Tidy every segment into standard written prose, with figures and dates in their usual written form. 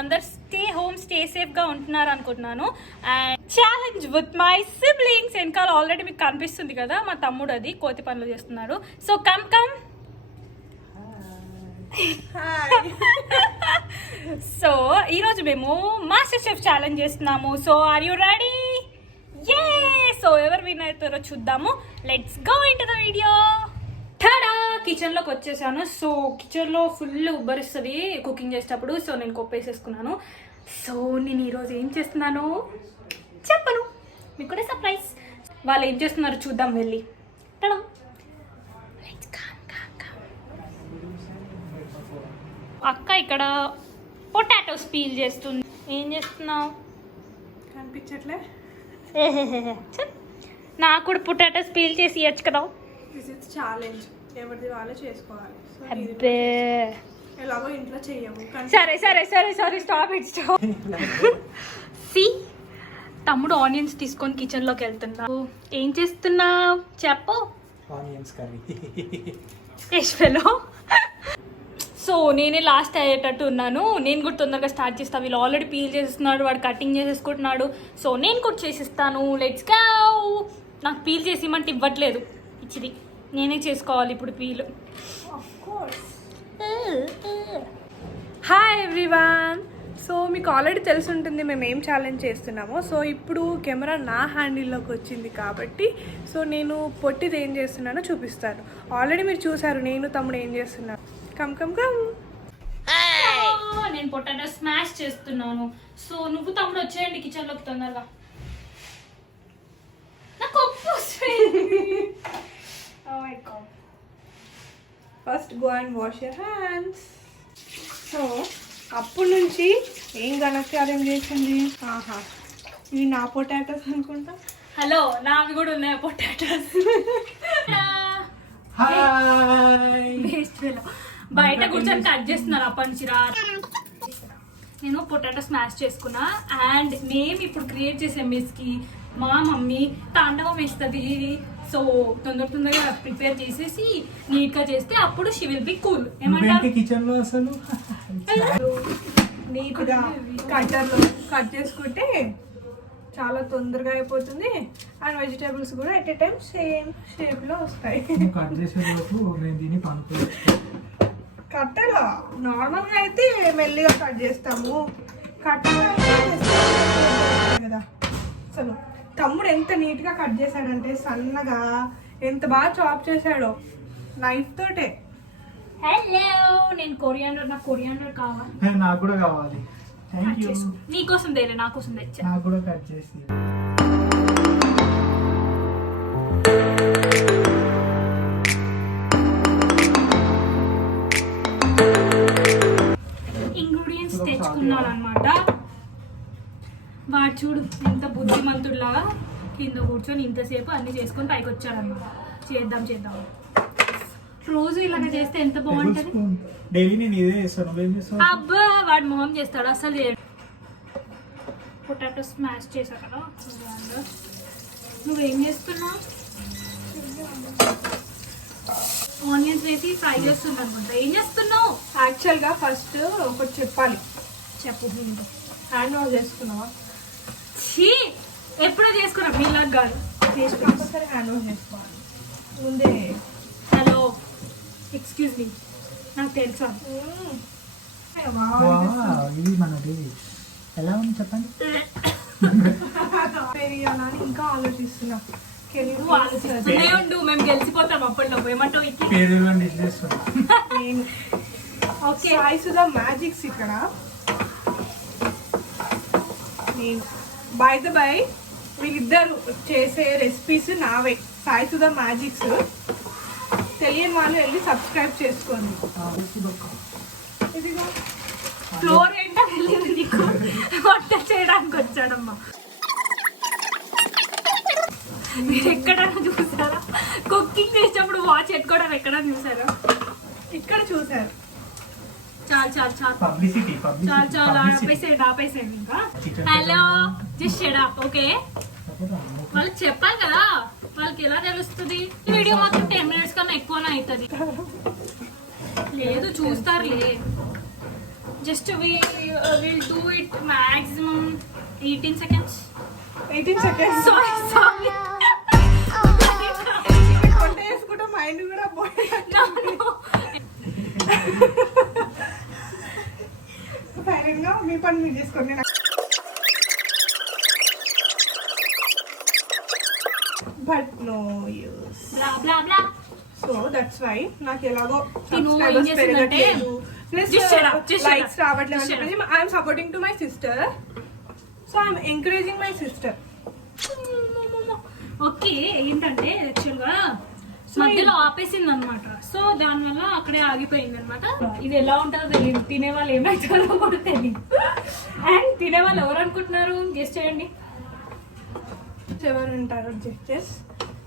అందరు stay home stay సేఫ్గా ఉంటున్నారు అనుకుంటున్నాను. And challenge with my siblings వెనకాల ఆల్రెడీ మీకు కనిపిస్తుంది కదా, మా తమ్ముడు అది కోతి పనులు చేస్తున్నాడు. సో కమ్ సో ఈరోజు మేము మాస్టర్ షెఫ్ ఛాలెంజ్ చేస్తున్నాము. So are you ready? Yay! So ఎవరు విన్ అవుతారో చూద్దాము. Let's go into the video. Tada! కిచెన్లోకి వచ్చేసాను. సో కిచెన్లో ఫుల్ ఉబ్బరిస్తుంది కుకింగ్ చేసేటప్పుడు. సో నేను కొప్పేసేసుకున్నాను. సో నేను ఈరోజు ఏం చేస్తున్నాను చెప్పను, మీకు కూడా సర్ప్రైజ్. వాళ్ళు ఏం చేస్తున్నారు చూద్దాం వెళ్ళి. టాడా! అక్క ఇక్కడ పొటాటోస్ పీల్ చేస్తుంది. ఏం చేస్తున్నావు? కనిపించట్లే. నాకు కూడా పొటాటోస్ పీల్ చేసి ఇవ్వచ్చు కదా. దిస్ ఇస్ ఛాలెంజ్, ఎవరిది వాళ్ళే చేసుకోవాలి. అబ్బే ఎలాగో ఇంట్లో చెయ్యము. సరే సరే సరే సరే స్టాప్ ఇట్ స్టాప్. సి తమ్ముడు ఆనియన్స్ తీసుకొని కిచెన్ లోకి వెళ్తున్నావు. ఏం చేస్తున్నావు చెప్పు. Onions curry. యశ్వలో సో నేనే లాస్ట్ అయ్యేటట్టు ఉన్నాను. నేను కూడా తొందరగా స్టార్ట్ చేస్తాను. వీళ్ళు ఆల్రెడీ పీల్ చేసేస్తున్నాడు, వాడు కటింగ్ చేసేసుకుంటున్నాడు. సో నేను కూడా చేసిస్తాను. Let's go. నాకు పీల్ చేసి ఇమ్మంటే ఇవ్వట్లేదు, ఇచ్చిది నేనే చేసుకోవాలి ఇప్పుడు పీల్. Hi everyone. సో మీకు ఆల్రెడీ తెలిసి ఉంటుంది మేము ఏం ఛాలెంజ్ చేస్తున్నామో. సో ఇప్పుడు కెమెరా నా హ్యాండిల్లోకి వచ్చింది కాబట్టి సో నేను పొట్టిది ఏం చేస్తున్నానో చూపిస్తాను. ఆల్రెడీ మీరు చూసారు నేను తమ్ముడు ఏం చేస్తున్నాను. Come come come. నేను పొటాటో స్మాష్ చేస్తున్నాను. సో నువ్వు తమ్ముడు వచ్చేయండి కిచెన్ లోకి తొందరగా. నాకు first go and wash your hands. So అప్పటి నుంచి ఏం ఘనకార్యం చేసింది. ఆహా, ఇవి నా పొటాటోస్ అనుకుంటా. హలో, నావి కూడా ఉన్నాయి పొటాటోస్. బయట కూర్చొని కట్ చేస్తున్నారు అప్పటి నుంచి రా. నేను పొటాటో స్మాష్ చేసుకున్నా. అండ్ మేము ఇప్పుడు క్రియేట్ చేసే మెస్కి మా మమ్మీ తాండవం వేస్తుంది. సో తొందరగా ప్రిపేర్ చేసేసి నీట్గా చేస్తే అప్పుడు షీ విల్ బి కూల్. ఏమంటారు? కిచెన్ లో అసలు నీట్గా కట్టర్లో కట్ చేసుకుంటే చాలా తొందరగా అయిపోతుంది. అండ్ వెజిటేబుల్స్ కూడా ఎట్ ఏ టైం సేమ్ షేప్లో వస్తాయి. కట్ చేసేటప్పుడు నేను దీన్ని పనుకోవచ్చు. కట్టెలో నార్మల్గా అయితే మెల్లిగా కట్ చేస్తాము. కట్టెలో కదా. అసలు తమ్ముడు ఎంత నీట్గా కట్ చేశాడంటే సన్నగా, ఎంత బాగా చాప్ చేశాడో నైఫ్ తోటే. హలో, నేను కొరియాండర్, నాకు కొరియాండర్ కావాలి. నాకు కూడా కావాలి. Thank you. నీకోసం తేలే, నా కోసం తెచ్చా. నాకు కూడా కట్ చేసి. ఇంగ్రీడియంట్స్ తెచ్చుకున్నాను అనమాట. వాడు చూడు ఎంత బుద్ధిమంతుడిలాగా కింద కూర్చొని ఇంతసేపు అన్ని చేసుకొని పైకి వచ్చాడనమాట. చేద్దాం రోజు ఇలాగ చేస్తే ఎంత బాగుంటది. డైలీ నేను ఇదే చేస్తాను. అబ్బా, వాడు మొహం చేస్తాడు అసలు చేయడు. పొటాటో స్మాష్ చేసా కదా. నువ్వేం చేస్తున్నావు? ఆనియన్స్ వేసి ఫ్రై చేస్తున్నా అనుకుంటా. ఏం చేస్తున్నావు? యాక్చువల్గా ఫస్ట్ ఒకటి చెప్పాలి. చెప్పు. హ్యాండ్ వాష్ చేసుకున్నావా? ఎప్పుడో చేసుకున్నా, మీలాగా కాదు. కంపల్సరీ హ్యాండ్ వాష్ చేసుకోవాలి ముందే. హలో, ఎక్స్క్యూజ్ మీ, నాకు తెలుసా. ఇది మనది ఎలా ఉంది చెప్పండి. ఇంకా ఆలోచిస్తున్నా. నువ్వు ఆలోచిస్తూనే ఉండు, మేము గెలిచిపోతాం అప్పట్లో. ఏమంటావు? నేను ఓకే. ఐసుదా మ్యాజిక్స్ ఇక్కడ. నేను బై ద బై వీళ్ళిద్దరు చేసే రెసిపీస్ నావే. సాయి సుధా మ్యాజిక్స్. తెలియని వాళ్ళు వెళ్ళి సబ్స్క్రైబ్ చేసుకోండి. ఇదిగో ఫ్లోర్ ఏంటో తెలియదు నీకు, వంట చేయడానికి వచ్చాడమ్మా. మీరు ఎక్కడైనా చూసారా? కుకింగ్ చేసేటప్పుడు వాచ్ పెట్టుకోవడం ఎక్కడైనా చూసారా? ఇక్కడ చూసారు. చాలు ఆపేసేయండి ఇంకా. Hello, just shut up. Okay, వాళ్ళకి చెప్పాలి కదా, వాళ్ళకి ఎలా తెలుస్తుంది? వీడియో మొత్తం 10 minutes కన్నా ఎక్కువనే అవుతుంది. లేదు చూస్తారులే. Just we'll do it maximum 18 seconds. 18 seconds. Sorry. వంట చేసుకుంటే మైండ్ కూడా No. ఫైనల్గా మీ పని మీరు చేసుకోండి. But no use. Blah blah blah. So that's why నాకు ఎలాగో నేను ఏం సబ్స్క్రైబర్స్ చేసిందంటే పెరగట్లేదు, plus just shut up, just shut likes up. రావట్లేదు Just shut అని చెప్పేసి I'm supporting to my sister. So I'm encouraging my sister. Okay, ఏంటంటే యాక్చువల్గా మధ్యలో ఆపేసింది అనమాట. సో దానివల్ల అక్కడే ఆగిపోయింది అనమాట. ఇది ఎలా ఉంటుందో తెలియదు, తినేవాళ్ళు ఏమవుతారో కూడా తెలియదు. అండ్ తినేవాళ్ళు ఎవరు అనుకుంటున్నారు, గెస్ట్ చేయండి. ఎవరు ఉంటారు జడ్జెస్?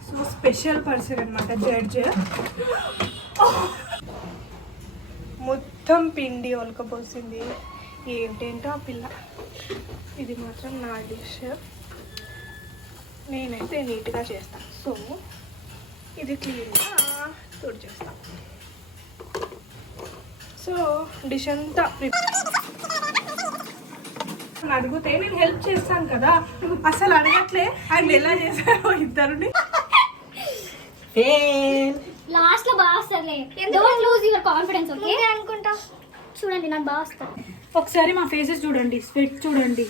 సో స్పెషల్ పర్సన్ అనమాట జడ్జ్. మొత్తం పిండి ఒలకపోసింది. ఏంటేంటో ఆ పిల్ల. ఇది మాత్రం నా డిష్, నేనైతే నీట్గా చేస్తాను. సో ఇది క్లీన్గా తుడిచేస్తాను. సో డిష్ అంతా అడిగితే నేను హెల్ప్ చేస్తాను కదా, అసలు అడగట్లే. అండ్ ఎలా చేశారో ఇద్దరుని. లాస్ట్ లో బాగా వస్తలే. Don't lose your confidence. Okay అనుకుంటా. చూడండి నాకు బాగా వస్తుంది. ఒకసారి మా ఫేసెస్ చూడండి, స్వెట్ చూడండి,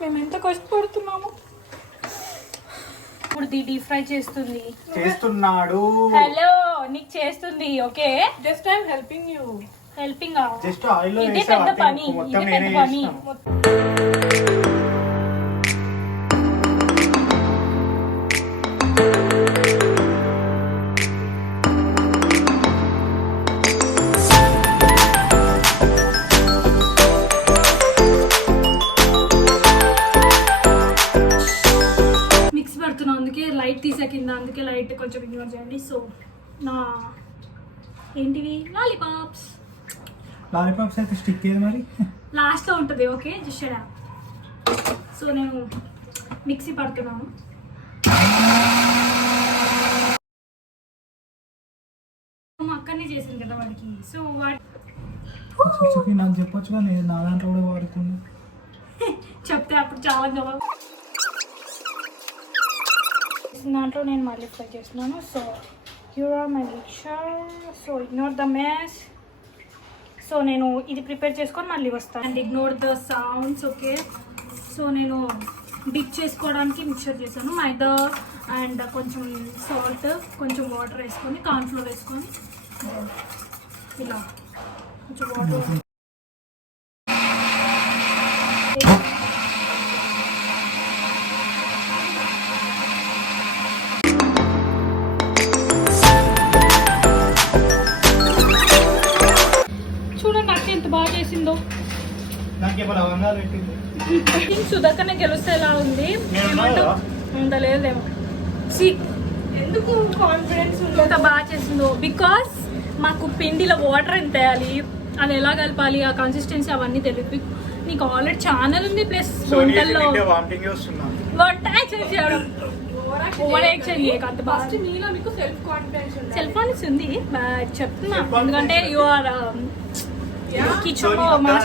మేము ఎంత కష్టపడుతున్నాము. ఇప్పుడు డీప్ ఫ్రై చేస్తుంది. చేస్తున్నాడు. హలో, నీకు చేస్తుంది. Okay, just I'm helping you. Helping. Just oil లో ఇదే వేసా పెద్ద పని, మొత్తం ఇదే పెద్ద నేనే పని. చేసిన. మిక్స్ పెడుతున్నాం, అందుకే లైట్ తీసా కింద, అందుకే లైట్ కొంచెం ఇగ్నోర్ చేయండి. సో నా ఏంటివి లాలీపాప్స్ లాలీపాప్స్ అయితే స్టిక్ ఏది మరి? లాస్ట్లో ఉంటుంది. ఓకే, జస్ట్ సో నేను మిక్సీ పడుతున్నాను. మా అక్కనే చేసింది కదా వాడికి. సో వాడి చెప్పి నాకు చెప్పొచ్చుగా, నేను నా దాంట్లో కూడా వాడుతున్నా. చెప్తే అప్పుడు చాలా జవాబు. దాంట్లో నేను మళ్ళీ ఫ్రై చేస్తున్నాను. So here are my mixture. So ignore the mess. So నేను ఇది ప్రిపేర్ చేసుకొని మళ్ళీ వస్తాను. And ignore the sounds. Okay, so నేను డిప్ చేసుకోవడానికి మిక్చర్ చేశాను. మైదా అండ్ కొంచెం సాల్ట్, కొంచెం వాటర్ వేసుకొని, కార్న్ఫ్లోర్ వేసుకొని ఇలా కొంచెం వాటర్. చూడండి అక్క ఎంత బాగా చేసిందో. నాకేమైనా వంగాలు పెట్టింది. సుధాకర్నే గెలుస్తే ఎలా ఉంది? నేనున్నాను. ఉందా లేదేమో. ఎందుకు కాన్ఫిడెన్స్ ఎంత బాగా చేసిందో. బికాస్ మాకు పిండిలో వాటర్ ఎంత వేయాలి, అది ఎలా కలపాలి, ఆ కన్సిస్టెన్సీ అవన్నీ తెలియదు. నీకు ఆల్రెడీ ఛానల్ ఉంది, ప్లస్ వంటల్లో వామిటింగ్ వస్తున్నాను. వంట యాక్షన్ చేయడం, ఓవర్ యాక్షన్ చేయక అంత బాగా. ఫస్ట్ మీలో మీకు సెల్ఫ్ కాన్ఫిడెన్స్ ఉంది. సెల్ఫ్ కాన్ఫిడెన్స్ ఉంది, బట్ చెప్తున్నా ఎందుకంటే యు ఆర్ కిచెన్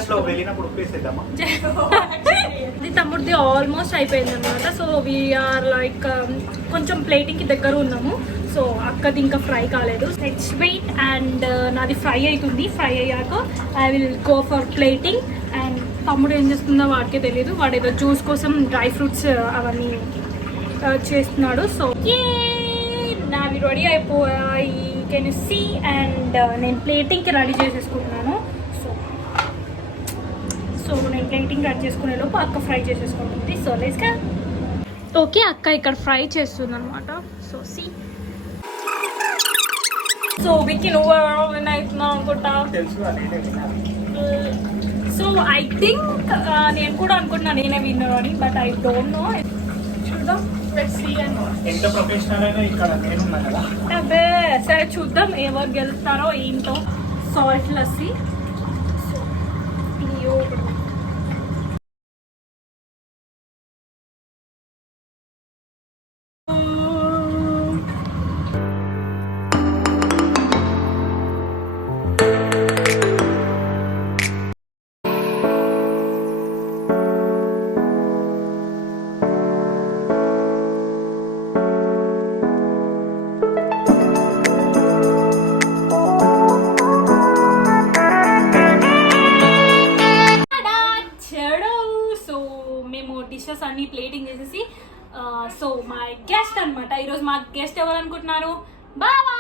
లో వెళ్ళినప్పుడు ఉప్పేసేద్దామా? ఇది తమ్ముడిది ఆల్మోస్ట్ అయిపోయింది అనమాట. సో వీఆర్ లైక్ కొంచెం ప్లేటింగ్కి దగ్గర ఉన్నాము. సో అక్కది ఇంకా ఫ్రై కాలేదు. Let's wait. అండ్ నాది ఫ్రై అవుతుంది. ఫ్రై అయ్యాక I will go for plating. And తమ్ముడు ఏం చేస్తుందో వాడికే తెలియదు. వాడు ఏదో జ్యూస్ కోసం డ్రై ఫ్రూట్స్ అవన్నీ చేస్తున్నాడు. సో నావి రెడీ అయిపోయాయి, కెన్ యు సీ. అండ్ నేను ప్లేటింగ్కి రెడీ చేసేసుకుంటున్నాను. సో నేను ప్లేటింగ్ రెడీ చేసుకునే లోపు అక్క ఫ్రై చేసేసుకుంటుంది. So let's go. ఓకే, అక్క ఇక్కడ ఫ్రై చేస్తుంది అనమాట. So see. సో విక్కీ నువ్వు విన్ అవుతున్నావు అనుకుంటా. తెలుసుగా నేనే విన్నాను. సో ఐ థింక్ నేను కూడా అనుకుంటున్నాను నేనే విన్నర్ అని, బట్ ఐ డోంట్ నో. చూద్దాం. ఎంత ప్రొఫెషనల్ అయినా ఇక్కడ నేనున్నా కదా. అబ్బే సరే చూద్దాం ఎవరు గెలుస్తారో ఏంటో. Salt lassi. So my guest అన్నమాట. ఈరోజు మా గెస్ట్ ఎవరు అనుకుంటున్నారు? బావా.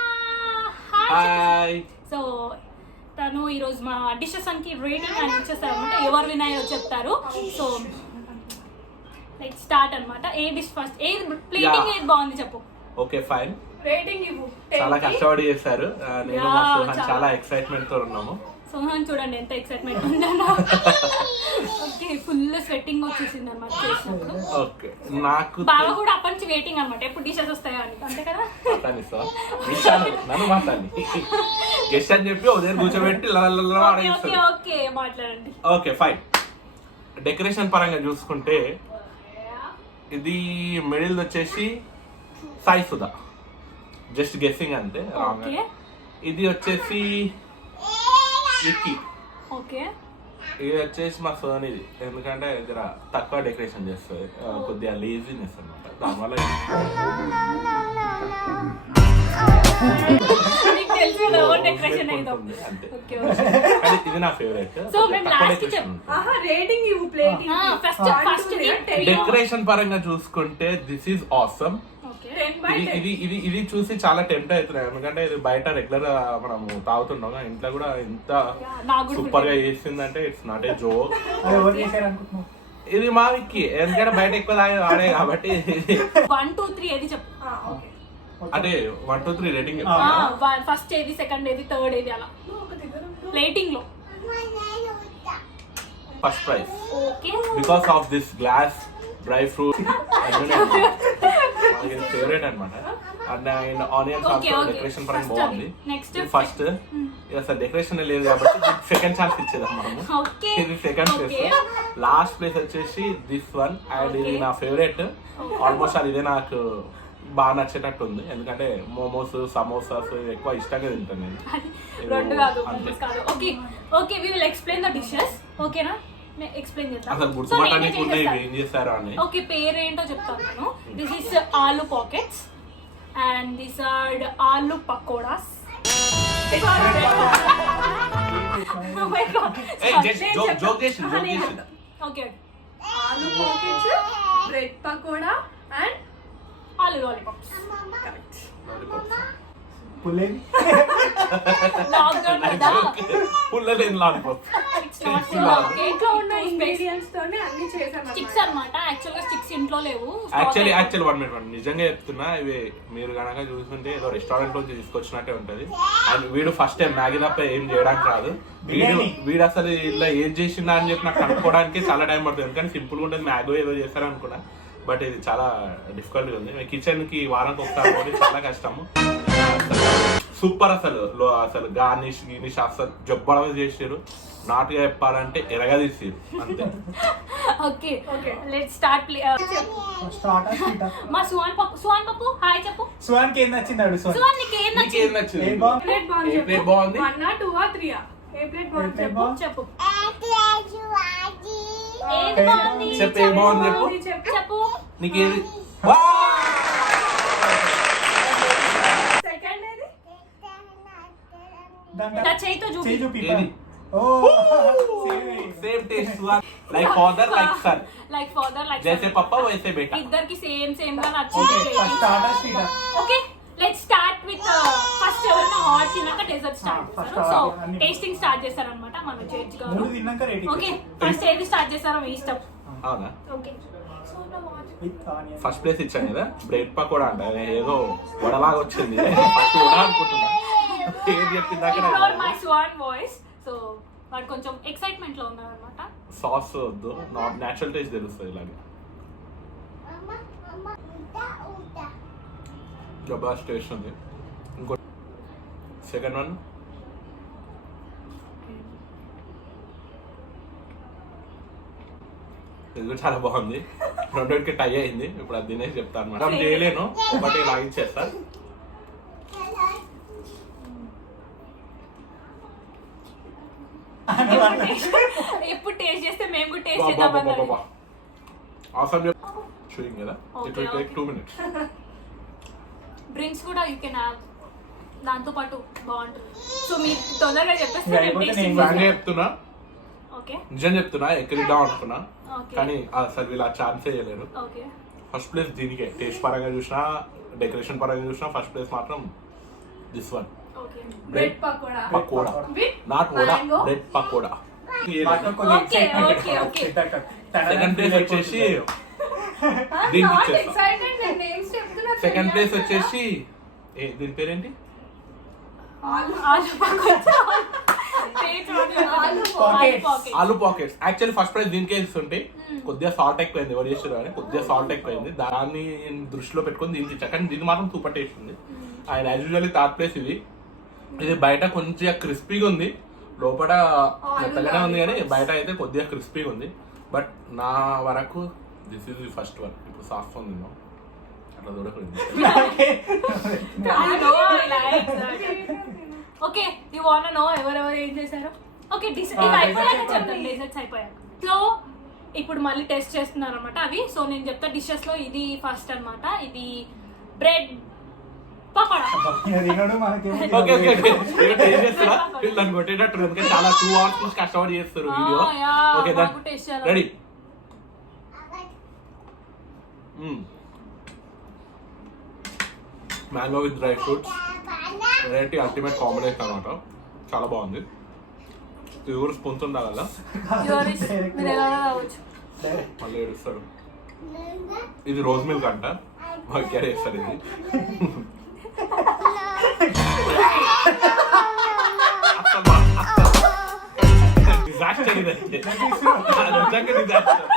హాయ్. సో తను ఈరోజు మా డిషెస్ అన్కి రేటింగ్ అని ఇచ్చేస్తారు అనమాట. ఎవరు వినాయో చెప్తారు. సో లెట్స్ స్టార్ట్ అన్నమాట. ఏ డిష్ ఫస్ట్, ఏది ప్లేటింగ్ ఏది బాగుంది చెప్పు. Okay fine. రేటింగ్ ఇవ్వు. చాలా కష్టపడి చేశారు. నేను మా సోహన్ చాలా ఎక్సైట్మెంట్ తో ఉన్నాము. సోహన్ చూడండి ఎంత ఎక్సైట్మెంట్ ఉందో. ఓకే ఫుల్ స్వెట్టింగ్ వచ్చేసింది అనమాట చేసినప్పుడు. ఓకే నాకు బావ కూడా అప్పటి నుంచి వెయిటింగ్ అనమాట ఎప్పుడు డిషెస్ వస్తాయో అని. అంతే కదా. నన్ను మాట్లాడి గెస్ట్ అని చెప్పి ఉదయం కూర్చోబెట్టి ఓకే మాట్లాడండి. Okay fine. డెకరేషన్ పరంగా చూసుకుంటే ఇది మిడిల్ వచ్చేసి సాయి సుధా, జస్ట్ గెస్సింగ్ అంతే. ఓకే ఇది వచ్చేసి విక్కీ. ఓకే ఇది వచ్చేసి మా సోనిది, ఎందుకంటే జర తక్కువ డెకరేషన్ చేస్తుంది, కొద్దిగా లేజినెస్ అనమాట. దానివల్ల మీకు తెలుసు కదా డెకరేషన్ అయిందో. అంతే. ఓకే కానీ ఇది నా ఫేవరెట్. సో మేము లాస్ట్ రేటింగ్ ఇవ్వు. ప్లేటింగ్ ఫస్ట్ డెకరేషన్ పరంగా చూసుకుంటే దిస్ ఈజ్ ఆసమ్. ఇది చూసి చాలా టెంప్ట్ అవుతున్నాయి, ఎందుకంటే ఇది బయట రెగ్యులర్ మనము తాగుతుంటాం, ఇంట్లో కూడా ఇంత సూపర్ గా చేసిందంటే ఇట్స్ నాట్ ఏ జోక్. ఇది మా విక్కీ, ఎందుకంటే బయట ఎక్కువ ఆడే కాబట్టి. 1 2 3 ఏది చెప్పు. అంటే 1 2 3 రేటింగ్ ఫస్ట్ ఏది, సెకండ్ ఏది, థర్డ్ ఏది అలా ప్లేటింగ్ లో. First prize okay because of this glass dry fruit favourite అనమాట. అండ్ ఆనియన్స్ ఆల్సో డెకరేషన్ పరంగా బాగుంది. ఫస్ట్ అసలు డెకరేషన్ లేదు కాబట్టి సెకండ్ ఛాన్స్ ఇచ్చేదాం మనము. ఇది సెకండ్ ప్లేస్. లాస్ట్ ప్లేస్ వచ్చేసి దిస్ వన్, అండ్ ఇది నా ఫేవరెట్. ఆల్మోస్ట్ అది ఇదే నాకు బాగా నచ్చేటట్టు ఉంది, ఎందుకంటే మోమోస్ సమోసాస్ ఎక్కువ ఇష్టంగా తింటాను నేను. రెండు కాదు కాదు. Okay okay we will explain the dishes. ఓకేనా? ఎక్స్ప్లెయిన్ చేద్దాం. అసలు గుర్తుపట్టడానికి కూడా ఇవి ఏం చేస్తారో అని. ఓకే పేరు ఏంటో చెప్తాను నేను. దిస్ ఇస్ ఆలు పాకెట్స్ అండ్ దిస్ ఆర్ ఆలు పకోడాస్. ఓకే ఆలు పాకెట్స్, బ్రెడ్ పకోడా అండ్ ఆలు లాలీపాప్స్. కరెక్ట్. లాక్డౌన్ కదా. పుల్లలేని లాలీపాప్. ఇంట్లో ఉన్న ఇంగ్రీడియంట్స్ తోనే అన్ని చేసాను. స్టిక్స్ అన్నమాట. యాక్చువల్ గా స్టిక్స్ ఇంట్లో లేవు. యాక్చువల్లీ 1 minute నిజంగా చెప్తున్నా, ఇవి మీరు కనుక చూస్తుంటే ఏదో రెస్టారెంట్ నుంచి తీసుకొచ్చినట్టే ఉంటది. అండ్ వీడు ఫస్ట్ టైం మ్యాగీ తప్ప ఏం చేయడానికి రాదు. వీడు అసలు ఇలా ఏం చేసిందా అని చెప్పి నాకు కనుక్కోవడానికి చాలా టైం పడుతుంది, ఎందుకంటే సింపుల్ గా ఉంటుంది. మ్యాగీ ఏదో చేస్తారని అనుకున్నా, బట్ ఇది చాలా డిఫికల్ట్ గా ఉంది. కిచెన్ కి వారానికి ఒకసారి చాలా కష్టము. సూపర్ అసలు అసలు గార్నిష్ గినిష్ అసలు జబ్బడగా చేసారు. నాటుగా చెప్పాలంటే ఎరగా తీసారు అంతే. Okay let's start. మా సుహాన్ పప్పు హాయ్ చెప్పు. సుహాన్ కి ఏం నచ్చింది? సుహాన్ నీకు ఏం నచ్చింది? ప్లేట్ బాగుంది. 1 2 3 ఏ ప్లేట్ బాగుంది చెప్పు. చెప్పు ఏం బాగుంది చెప్పు. నీకేది సెకండ్ ఏది? చేయితో చూపి. Same taste like father like son. Like father like జైసే పప్పా వైసే బేటా. ఇద్దరికి సేమ్ గా నచ్చింది. Okay let's start with first ఎవరైనా హాట్ తిన్నాక డెజర్ట్ స్టార్ట్ చేస్తారు. సో టేస్టింగ్ స్టార్ట్ చేస్తారనమాట మన జడ్జ్ గారు. ఓకే ఫస్ట్ ఏది స్టార్ట్ చేస్తారో మీ ఇష్టం. అవునా? ఓకే ఫస్ట్ ప్లేస్ ఇచ్చాను కదా బ్రెడ్ పకోడా అంట, ఏదో వడలాగా వచ్చింది. ఫస్ట్ వడ అనుకుంటున్నా, ఏది చెప్పిందాక మై స్వాన్ వాయిస్. సో వాడు కొంచెం ఎక్సైట్మెంట్ లో ఉన్నారు అనమాట. సాస్ వద్దు, నేచురల్ టేస్ట్ తెలుస్తుంది. ఇలాగే జబర్దస్త్ టేస్ట్ ఉంది. ఇంకో సెకండ్ వన్ ఇది కూడా చాలా బాగుంది. రెండింటికి టై అయింది. ఇప్పుడు అది తినేసి చెప్తాను అనమాట. చేయలేను, ఒకటి లాగించేస్తా. ఎప్పుడు టేస్ట్ చేస్తే మేము కూడా టేస్ట్ చేద్దాం. ఆసమ్ షూయింగ్ కదా. It will take 2 minutes. Drinks కూడా యూ కెన్ హ్యావ్, దాంతో పాటు బాగుంటుంది. సో మీరు తొందరగా చెప్పేస్తే చెప్తున్నా. ఓకే నిజం చెప్తున్నా, ఎక్కడిద్దాం అనుకున్నా, కానీ అసలు ఇలా ఛాన్స్ చేయలేరు. ఓకే ఫస్ట్ ప్లేస్ దీనికే. టేస్ట్ పరంగా చూసినా, డెకరేషన్ పరంగా చూసినా ఫస్ట్ ప్లేస్ మాత్రం this one. Bread pakoda. Pakoda, With not vada, mango. Bread pakoda. Okay. Second place వచ్చేసి దీనికి Not ఇచ్చేస్తా. excited, నేను names చెప్తున్నా. సెకండ్ ప్లేస్ వచ్చేసి దీని పేరేంటి? ఆలు పకోడా. ఆలు పాకెట్స్. యాక్చువల్లీ ఫస్ట్ ప్రైజ్ దీనికే ఇస్తుంటే కొద్దిగా సాల్ట్ ఎక్కువైంది, ఎవరు చేసారు కానీ కొద్దిగా సాల్ట్ ఎక్కువైంది, దాన్ని దృష్టిలో పెట్టుకొని దీనికి ఇచ్చా. కానీ దీనికి మాత్రం సూపర్ టేస్ట్ ఉంది. And as usually third place ఇది బయట కొంచెం క్రిస్పీగా ఉంది, లోపల మెత్తగానే ఉంది, కానీ బయట అయితే కొద్దిగా క్రిస్పీగా ఉంది. బట్ నా వరకు this is the first one. ఇప్పుడు సాఫ్ట్ ఉంది అట్లా దూరకూడదు. ఓకే, యు వాంట్ నో ఎవరెవరు ఏం చేశారు? ఓకే, ఇది అయిపోయాక చెప్తాను, డెజర్ట్స్ అయిపోయాక. సో ఇప్పుడు మళ్ళీ టెస్ట్ చేస్తున్నారు అనమాట అవి. సో నేను చెప్తా డిషెస్ లో ఇది ఫస్ట్ అన్నమాట. ఇది bread pakoda. Okay okay okay, ఏం చేస్తారా వీళ్ళని కొట్టేటట్టు, ఎందుకంటే చాలా 2 hours నుంచి కష్టపడి చేస్తారు video. Okay that ready. Mango with dry fruits variety ultimate combination అనమాట. చాలా బాగుంది. ఇది కూడా స్పూన్స్ ఉండాలి కదా, మీరు ఎలా రావచ్చు. మళ్ళీ ఏడుస్తాడు. ఇది రోజ్ మిల్క్ అంట, క్యారీ చేస్తారు ఇది. డిజాస్టర్ ఇది అయితే, నిజంగా డిజాస్టర్.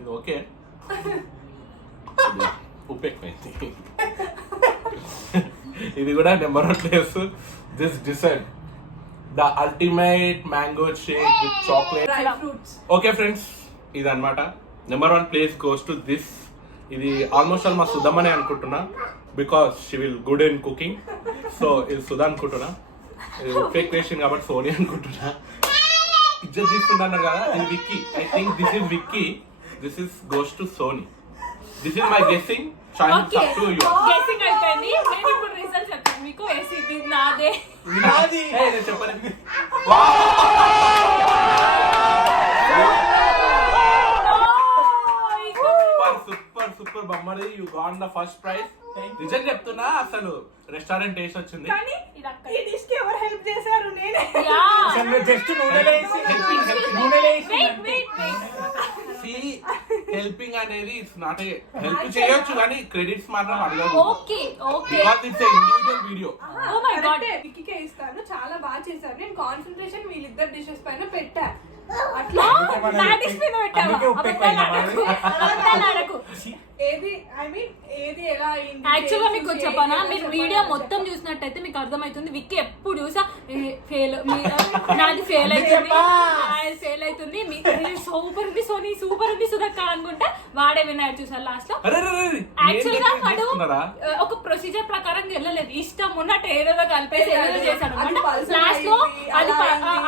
ఇది ఓకే, ఉప్పు ఎక్కువైంది. ఇది కూడా number 1 place. This decide the ultimate mango shake with chocolate. Dry fruits. Okay friends, ఇది అనమాట number 1 place goes to this. ఇది ఆల్మోస్ట్ ఆల్ మా సుధమ్మనే అనుకుంటున్నా, because she will good in cooking. So ఇది సుధా అనుకుంటున్నా, ఇది ఫేక్ క్వశ్చన్ కాబట్టి సోనీ అనుకుంటున్నా. ఇజ్జత్ తీసుకుంటున్నారు కదా, ఇది Vicky. I think this is Vicky, this is goes to Sony. This is my guessing. Okay, guessing అయిపోయింది. నేను ఇప్పుడు రిజల్ట్ చెప్తాను మీకు. ఇది నాదే. చెప్పండి. సూపర్ సూపర్ బొమ్మడి, you got the first prize. నిజం చెప్తున్నా, అసలు రెస్టారెంట్ టేస్ట్ వచ్చింది. కానీ ఈ డిష్ కి ఎవరు హెల్ప్ చేశారు? నేనే. హెల్పింగ్ అనేది ఇట్స్ నాట్ ఏ హెల్ప్ చేయొచ్చు, కానీ క్రెడిట్స్ మాత్రం అడగదు. Okay okay, because it's a individual video. Oh my god, విక్కీకే ఇస్తాను. చాలా బాగా చేశారు. నేను కాన్సంట్రేషన్ వీళ్ళిద్దరు డిషెస్ పైన పెట్టా. అట్లా నా డిష్ మీద పెట్టావా? అబద్ధాలు ఆడకు. ఏది ఐ మీన్ ఏది ఎలా అయింది? యాక్చువల్గా మీకు చెప్పనా, మీరు వీడియో మొత్తం చూసినట్టయితే మీకు అర్థమవుతుంది విక్కీ ఎప్పుడు చూసా ఫెయిల్, నాది ఫెయిల్ అవుతుంది, నాది ఫెయిల్ అవుతుంది, సూపర్ ఉంది సోనీ, సూపర్ ఉంది సుధక్క అనుకుంటా వాడే విన్నాడు చూసారు లాస్ట్ లో. యాక్చువల్ గా వాడు ఒక ప్రొసీజర్ ప్రకారం వెళ్ళలేదు, ఇష్టం ఉన్నట్టు ఏదో కలిపేసి ఏదో చేశాడు అనమాట. లాస్ట్ లో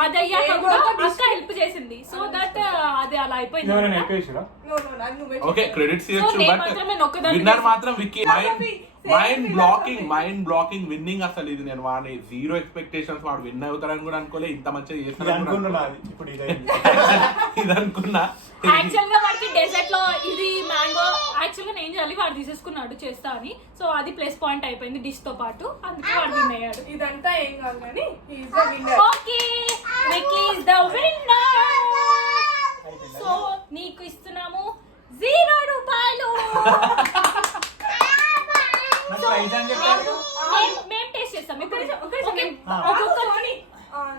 అది అయ్యాక కూడా అక్క హెల్ప్ చేసింది. సో దట్ అది అలా అయిపోయింది. ఓకే, క్రెడిట్స్ ఇవ్వచ్చు, బట్ విన్నర్ మాత్రం విక్కీ. Mind blocking winnowing. అసలు ఇది నేను వాడిని 0 ఎక్స్పెక్టేషన్స్, వాడు విన్ అవుతారని కూడా అనుకోలే, ఇంత మంచిగా చేస్తాను ఇది అనుకున్నా. యాక్చువల్ గా వాడికి డెజర్ట్ లో ఇది మ్యాంగో, యాక్చువల్ గా నేను చేయాలి వాడు తీసేసుకున్నాడు చేస్తా అని. సో అది ప్లస్ పాయింట్ అయిపోయింది డిష్ తో పాటు, అందుకే వాడు విన్ అయ్యాడు. ఇదంతా ఏం కాదు కానీ he is the winner. Okay, Vicky is the winner. So నీకు ఇస్తున్నాము 0 రూపాయలు. మేము టేస్ట్ చేస్తాం ఇప్పుడు.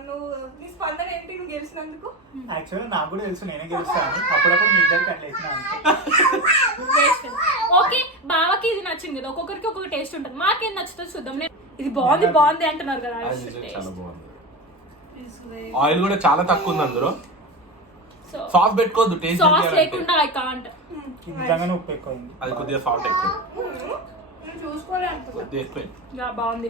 నువ్వు నీ స్పందన ఏంటి నువ్వు గెలిచినందుకు? యాక్చువల్లీ నాకు కూడా తెలుసు నేనే గెలుస్తాను, అప్పుడప్పుడు మీ ఇద్దరికి అట్లా ఓకే, బావకి ఇది నచ్చింది కదా, ఒక్కొక్కరికి ఒక్కొక్క టేస్ట్ ఉంటుంది. మాకేం నచ్చుతుంది చూద్దాం. ఇది బాగుంది బాగుంది అంటున్నారు కదా. చాలా బాగుంది. ఆయిల్ కూడా చాలా తక్కువ ఉంది అందులో. సాస్ పెట్టుకోవద్దు, టేస్ట్ సాస్ లేకుండా ఐ కాంట్. నిజంగానే ఉప్పు ఎక్కువైంది, అది కొద్దిగా సాల్ట్ ఎక్కువ, నేను చూసుకోలేదు. కొద్దిగా ఎక్కువ. బాగుంది,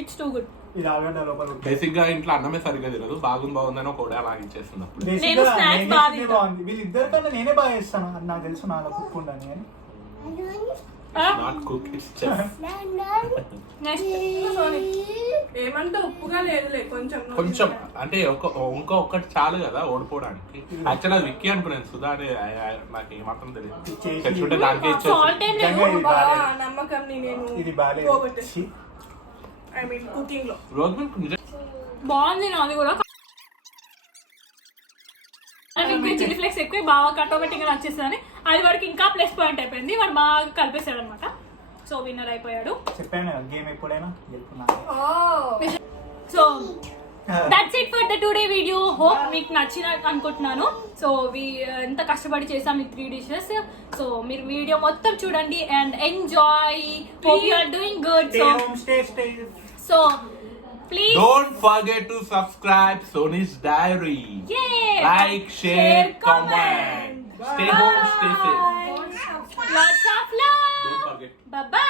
ఇట్స్ టూ గుడ్. ఇది ఆల్రెడీ లోపల బేసిక్ గా ఇంట్లో అన్నమే సరిగ్గా తినదు, బాగుందని ఒక అలా ఇచ్చేస్తున్నప్పుడు. నేను స్నాక్స్ బాగా బాగుంది. వీళ్ళిద్దరికన్నా నేనే బాగా చేస్తాను, అది నాకు తెలుసు, నాలో కుక్ ఉండని. Not cook it's chef. Next ఏమంటే ఉప్పుగా లేదులే కొంచెం కొంచెం అంటే ఇంకో ఒక్కటి చాలు కదా ఓడిపోవడానికి. యాక్చువల్ అది విక్కీ అనుకున్నాను, సుధా అని నాకు ఏమాత్రం తెలియదు. తెలుసుంటే దానికే సాల్ట్ ఏం లేదు. నమ్మకం నేను ఇది బాగాలేదు. పోగొట్టేసి ఐ మీన్ కుకింగ్ లో రోజ్ మిల్క్ నిజం బాగుంది నాది కూడా. చిల్లీ ఫ్లేక్స్ ఎక్కువ బాగా ఆటోమేటిక్ గా వచ్చేస్తుంది. అది వాడికి ఇంకా ప్లస్ పాయింట్ అయిపోయింది. వాడు బాగా కలిపేశాడు అనమాట. సో విన్నర్ అయిపోయాడు. చెప్పాను గేమ్ ఎప్పుడైనా గెలుపున్నా. So that's it for the today video. Hope మీకు నచ్చిన అనుకుంటున్నాను. సో ఎంత కష్టపడి చేసాం ఈ 3 dishes. సో మీరు వీడియో మొత్తం చూడండి and enjoy. Hope you are doing good. So please don't forget to subscribe Sony's Diary. Like, share, comment. Stay home, stay safe. Lots of love. Don't forget. Bye bye.